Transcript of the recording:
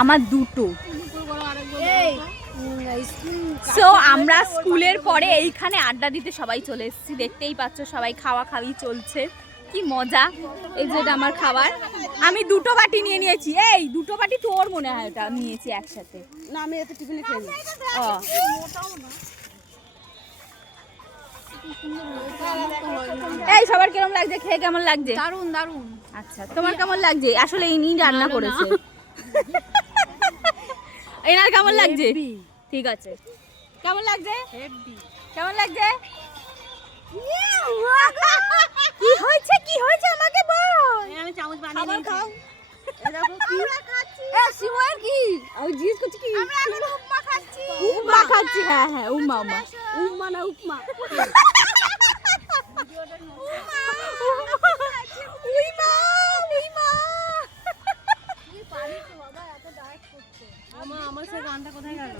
আমার দুটো। সো আমরা স্কুলের পরে এইখানে আড্ডা দিতে সবাই চলে এসেছি, দেখতেই পাচ্ছ সবাই খাওয়া খাওয়ি চলছে, কি মজা। এই যে এটা আমার খাবার, আমি দুটো বাটি নিয়ে নিয়েছি। এই দুটো বাটি তোর মনে হয় এটা নিয়েছি একসাথে। না আমি এত টিফিনে খেয়ে নিই। এই সবার কেমন লাগছে, খেয়ে কেমন লাগছে? দারুন দারুন। আচ্ছা তোমার কেমন লাগছে? আসলে ইনি রান্না করেছে। এনার কেমন লাগছে? ঠিক আছে, কেমন লাগছে? কেমন লাগছে? কি হয়েছে কি হয়েছে আমাকে বল। আমি চামচ বানিয়ে নিয়েছি। খাও। আমরা খাচ্ছি। এ সিময়ের কি? আমি জিজ্ঞেস করছি কি? আমরা এখন উপমা খাচ্ছি। উপমা খাচ্ছি, হ্যাঁ হ্যাঁ উপমা উপমা। উপমা না উপমা। আমার সে গানটা কোথায় গেল?